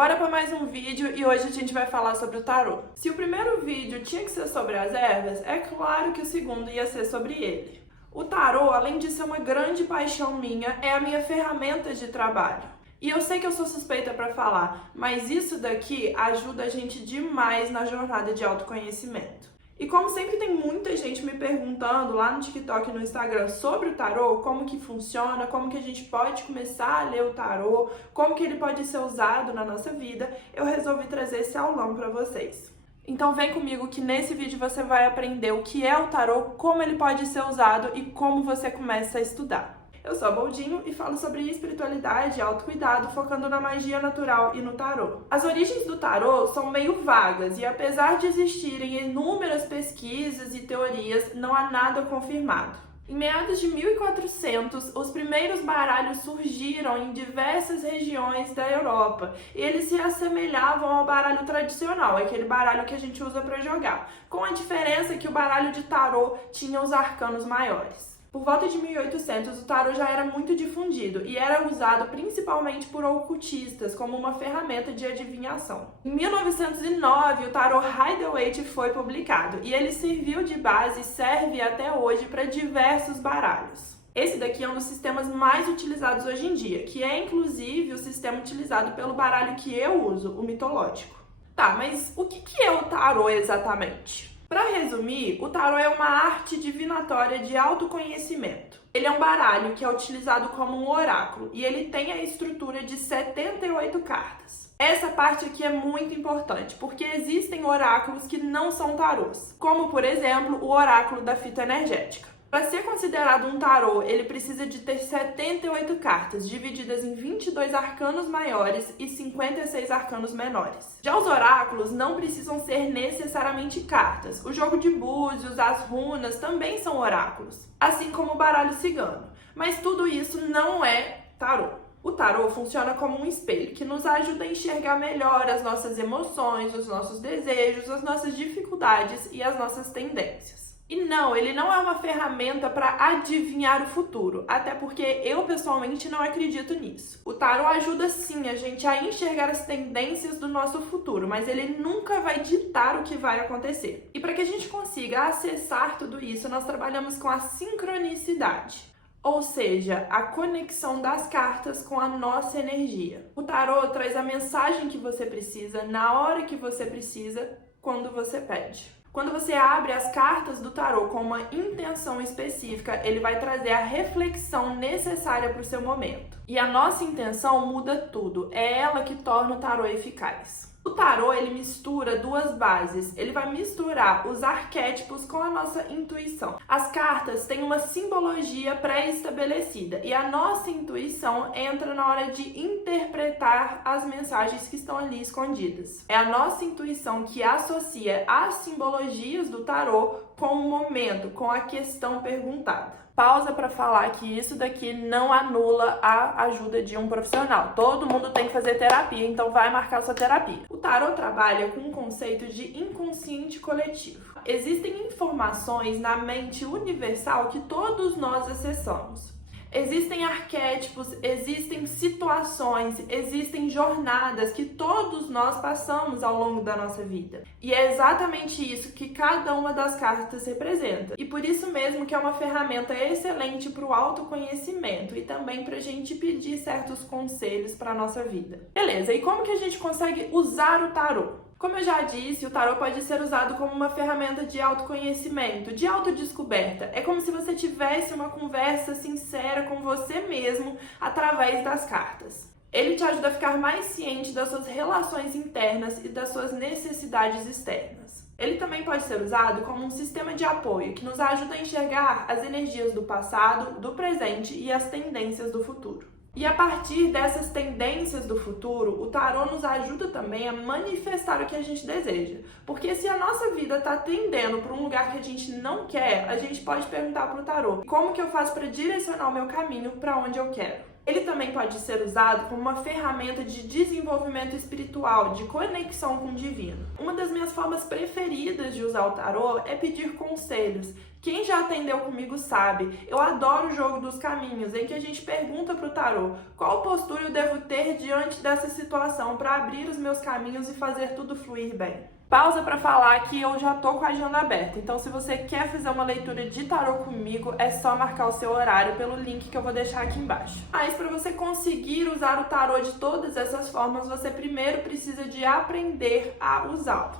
bora para mais um vídeo e hoje a gente vai falar sobre o tarô. Se o primeiro vídeo tinha que ser sobre as ervas, é claro que o segundo ia ser sobre ele. O tarô, além de ser uma grande paixão minha, é a minha ferramenta de trabalho. E eu sei que eu sou suspeita para falar, mas isso daqui ajuda a gente demais na jornada de autoconhecimento. E como sempre tem muita gente me perguntando lá no TikTok e no Instagram sobre o tarô, como que funciona, como que a gente pode começar a ler o tarô, como que ele pode ser usado na nossa vida, eu resolvi trazer esse aulão para vocês. Então vem comigo que nesse vídeo você vai aprender o que é o tarô, como ele pode ser usado e como você começa a estudar. Eu sou a Boldinho e falo sobre espiritualidade e autocuidado, focando na magia natural e no tarô. As origens do tarô são meio vagas e apesar de existirem inúmeras pesquisas e teorias, não há nada confirmado. Em meados de 1400, os primeiros baralhos surgiram em diversas regiões da Europa e eles se assemelhavam ao baralho tradicional, aquele baralho que a gente usa para jogar, com a diferença que o baralho de tarô tinha os arcanos maiores. Por volta de 1800, o tarô já era muito difundido e era usado principalmente por ocultistas como uma ferramenta de adivinhação. Em 1909, o tarô Rider-Waite foi publicado e ele serviu de base e serve até hoje para diversos baralhos. Esse daqui é um dos sistemas mais utilizados hoje em dia, que é inclusive o sistema utilizado pelo baralho que eu uso, o mitológico. Tá, mas o que é o tarô exatamente? Para resumir, o tarô é uma arte divinatória de autoconhecimento. Ele é um baralho que é utilizado como um oráculo e ele tem a estrutura de 78 cartas. Essa parte aqui é muito importante, porque existem oráculos que não são tarôs, como por exemplo o oráculo da fita energética. Para ser considerado um tarô, ele precisa de ter 78 cartas, divididas em 22 arcanos maiores e 56 arcanos menores. Já os oráculos não precisam ser necessariamente cartas. O jogo de búzios, as runas também são oráculos, assim como o baralho cigano. Mas tudo isso não é tarô. O tarô funciona como um espelho que nos ajuda a enxergar melhor as nossas emoções, os nossos desejos, as nossas dificuldades e as nossas tendências. E não, ele não é uma ferramenta para adivinhar o futuro, até porque eu pessoalmente não acredito nisso. O tarô ajuda sim a gente a enxergar as tendências do nosso futuro, mas ele nunca vai ditar o que vai acontecer. E para que a gente consiga acessar tudo isso, nós trabalhamos com a sincronicidade. Ou seja, a conexão das cartas com a nossa energia. O tarô traz a mensagem que você precisa, na hora que você precisa, quando você pede. Quando você abre as cartas do tarô com uma intenção específica, ele vai trazer a reflexão necessária para o seu momento. E a nossa intenção muda tudo, é ela que torna o tarô eficaz. O tarô, ele mistura duas bases, ele vai misturar os arquétipos com a nossa intuição. As cartas têm uma simbologia pré-estabelecida e a nossa intuição entra na hora de interpretar as mensagens que estão ali escondidas. É a nossa intuição que associa as simbologias do tarô com o momento, com a questão perguntada. Pausa para falar que isso daqui não anula a ajuda de um profissional. Todo mundo tem que fazer terapia, então vai marcar sua terapia. O tarô trabalha com um conceito de inconsciente coletivo. Existem informações na mente universal que todos nós acessamos. Existem arquétipos, existem situações, existem jornadas que todos nós passamos ao longo da nossa vida. E é exatamente isso que cada uma das cartas representa. E por isso mesmo que é uma ferramenta excelente para o autoconhecimento e também para a gente pedir certos conselhos para a nossa vida. Beleza, e como que a gente consegue usar o tarô? Como eu já disse, o tarô pode ser usado como uma ferramenta de autoconhecimento, de autodescoberta. É como se você tivesse uma conversa sincera com você mesmo através das cartas. Ele te ajuda a ficar mais ciente das suas relações internas e das suas necessidades externas. Ele também pode ser usado como um sistema de apoio que nos ajuda a enxergar as energias do passado, do presente e as tendências do futuro. E a partir dessas tendências do futuro, o tarô nos ajuda também a manifestar o que a gente deseja. Porque se a nossa vida está tendendo para um lugar que a gente não quer, a gente pode perguntar para o tarô: como que eu faço para direcionar o meu caminho para onde eu quero? Ele também pode ser usado como uma ferramenta de desenvolvimento espiritual, de conexão com o divino. Uma das minhas formas preferidas de usar o tarô é pedir conselhos. Quem já atendeu comigo sabe, eu adoro o jogo dos caminhos, em que a gente pergunta para o tarô qual postura eu devo ter diante dessa situação para abrir os meus caminhos e fazer tudo fluir bem. Pausa para falar que eu já tô com a agenda aberta, então se você quer fazer uma leitura de tarô comigo, é só marcar o seu horário pelo link que eu vou deixar aqui embaixo. Mas para você conseguir usar o tarô de todas essas formas, você primeiro precisa de aprender a usá-lo.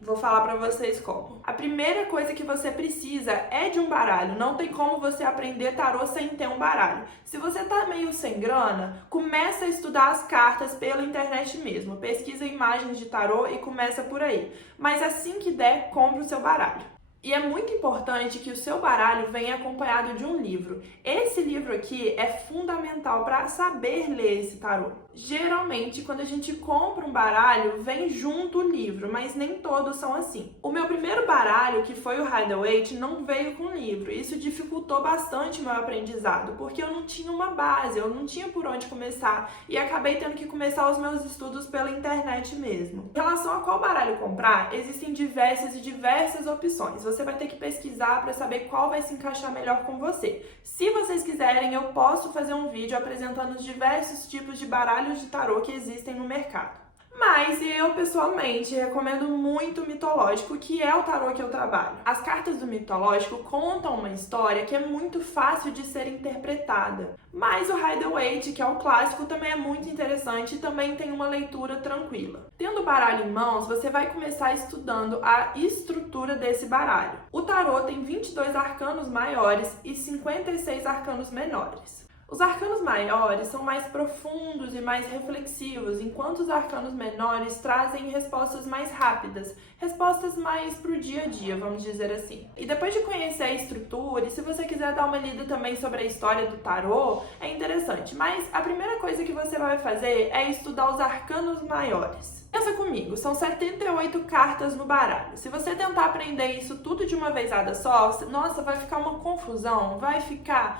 Vou falar pra vocês como. A primeira coisa que você precisa é de um baralho. Não tem como você aprender tarô sem ter um baralho. Se você tá meio sem grana, começa a estudar as cartas pela internet mesmo. Pesquisa imagens de tarô e começa por aí. Mas assim que der, compra o seu baralho. E é muito importante que o seu baralho venha acompanhado de um livro. Esse livro aqui é fundamental para saber ler esse tarô. Geralmente, quando a gente compra um baralho, vem junto o livro, mas nem todos são assim. O meu primeiro baralho, que foi o Rider-Waite, não veio com livro. Isso dificultou bastante o meu aprendizado, porque eu não tinha uma base, eu não tinha por onde começar e acabei tendo que começar os meus estudos pela internet mesmo. Em relação a qual baralho comprar, existem diversas opções. Você vai ter que pesquisar para saber qual vai se encaixar melhor com você. Se vocês quiserem, eu posso fazer um vídeo apresentando os diversos tipos de baralhos de tarô que existem no mercado. Mas eu, pessoalmente, recomendo muito o mitológico, que é o tarô que eu trabalho. As cartas do mitológico contam uma história que é muito fácil de ser interpretada. Mas o Rider-Waite, que é o clássico, também é muito interessante e também tem uma leitura tranquila. Tendo o baralho em mãos, você vai começar estudando a estrutura desse baralho. O tarô tem 22 arcanos maiores e 56 arcanos menores. Os arcanos maiores são mais profundos e mais reflexivos, enquanto os arcanos menores trazem respostas mais rápidas, respostas mais pro dia a dia, vamos dizer assim. E depois de conhecer a estrutura, e se você quiser dar uma lida também sobre a história do tarô, é interessante. Mas a primeira coisa que você vai fazer é estudar os arcanos maiores. Pensa comigo, são 78 cartas no baralho. Se você tentar aprender isso tudo de uma vezada só, nossa, vai ficar uma confusão, vai ficar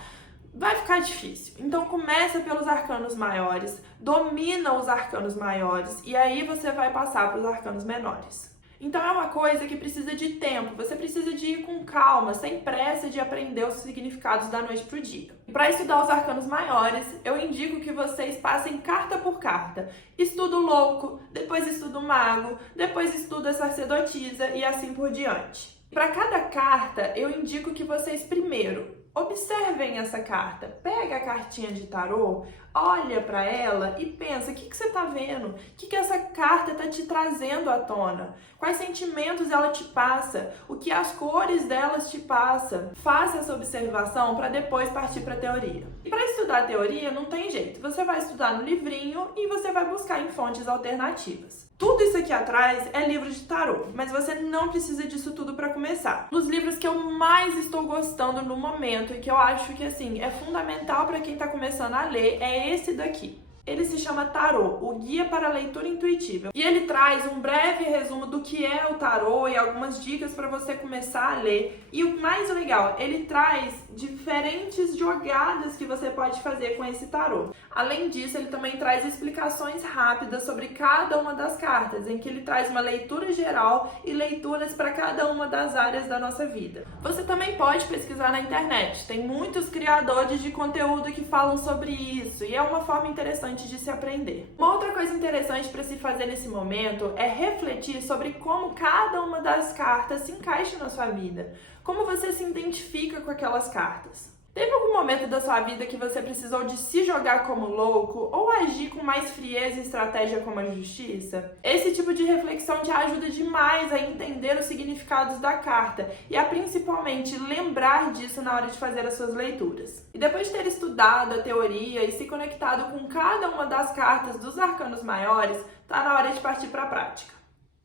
difícil. Então começa pelos arcanos maiores, domina os arcanos maiores e aí você vai passar para os arcanos menores. Então é uma coisa que precisa de tempo, você precisa de ir com calma, sem pressa de aprender os significados da noite pro dia. E para estudar os arcanos maiores, eu indico que vocês passem carta por carta. Estuda o louco, depois estuda o mago, depois estuda a sacerdotisa e assim por diante. Para cada carta, eu indico que vocês primeiro observem essa carta, pega a cartinha de tarô, olha para ela e pensa, o que você tá vendo? O que essa carta tá te trazendo à tona? Quais sentimentos ela te passa? O que as cores delas te passam? Faça essa observação para depois partir para a teoria. E para estudar a teoria não tem jeito, você vai estudar no livrinho e você vai buscar em fontes alternativas. Tudo isso aqui atrás é livro de tarô, mas você não precisa disso tudo para começar. Um dos livros que eu mais estou gostando no momento e que eu acho que assim é fundamental para quem está começando a ler é esse daqui. Ele se chama Tarô, o Guia para a Leitura Intuitiva. E ele traz um breve resumo do que é o tarô e algumas dicas para você começar a ler. E o mais legal, ele traz diferentes jogadas que você pode fazer com esse tarô. Além disso, ele também traz explicações rápidas sobre cada uma das cartas, em que ele traz uma leitura geral e leituras para cada uma das áreas da nossa vida. Você também pode pesquisar na internet. Tem muitos criadores de conteúdo que falam sobre isso e é uma forma interessante de se aprender. Uma outra coisa interessante para se fazer nesse momento é refletir sobre como cada uma das cartas se encaixa na sua vida, como você se identifica com aquelas cartas. Teve algum momento da sua vida que você precisou de se jogar como louco ou agir com mais frieza e estratégia como a justiça? Esse tipo de reflexão te ajuda demais a entender os significados da carta e a principalmente lembrar disso na hora de fazer as suas leituras. E depois de ter estudado a teoria e se conectado com cada uma das cartas dos arcanos maiores, tá na hora de partir para a prática.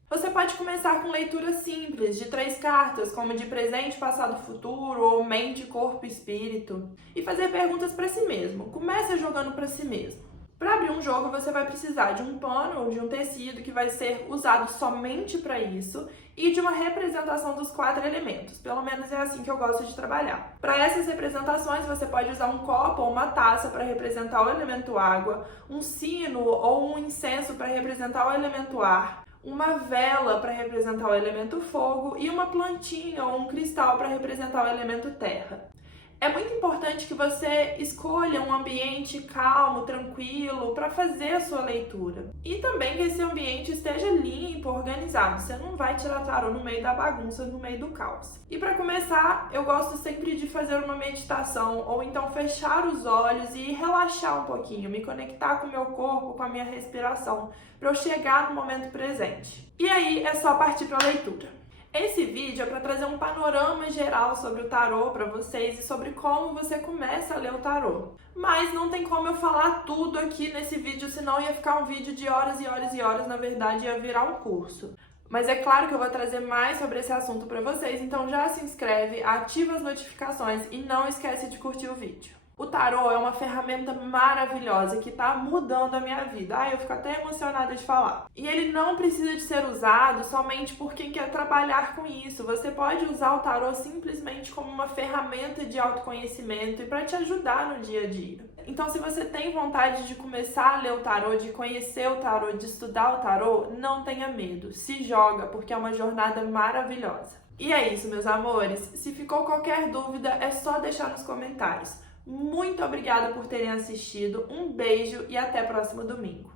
Você pode começar com leituras simples, de 3 cartas, como de presente, passado, futuro, ou mente, corpo e espírito. E fazer perguntas para si mesmo. Começa jogando para si mesmo. Para abrir um jogo, você vai precisar de um pano ou de um tecido que vai ser usado somente para isso e de uma representação dos 4 elementos. Pelo menos é assim que eu gosto de trabalhar. Para essas representações, você pode usar um copo ou uma taça para representar o elemento água, um sino ou um incenso para representar o elemento ar, uma vela para representar o elemento fogo e uma plantinha ou um cristal para representar o elemento terra. É muito importante que você escolha um ambiente calmo, tranquilo, para fazer a sua leitura. E também que esse ambiente esteja limpo, organizado. Você não vai tirar tarô no meio da bagunça, no meio do caos. E para começar, eu gosto sempre de fazer uma meditação, ou então fechar os olhos e relaxar um pouquinho, me conectar com o meu corpo, com a minha respiração, para eu chegar no momento presente. E aí é só partir para a leitura. Esse vídeo é para trazer um panorama geral sobre o tarô para vocês e sobre como você começa a ler o tarô. Mas não tem como eu falar tudo aqui nesse vídeo, senão ia ficar um vídeo de horas e horas e horas, na verdade ia virar um curso. Mas é claro que eu vou trazer mais sobre esse assunto para vocês, então já se inscreve, ativa as notificações e não esquece de curtir o vídeo. O tarô é uma ferramenta maravilhosa que está mudando a minha vida. Eu fico até emocionada de falar. E ele não precisa de ser usado somente por quem quer trabalhar com isso. Você pode usar o tarô simplesmente como uma ferramenta de autoconhecimento e para te ajudar no dia a dia. Então, se você tem vontade de começar a ler o tarô, de conhecer o tarô, de estudar o tarô, não tenha medo. Se joga, porque é uma jornada maravilhosa. E é isso, meus amores. Se ficou qualquer dúvida, é só deixar nos comentários. Muito obrigada por terem assistido, um beijo e até próximo domingo.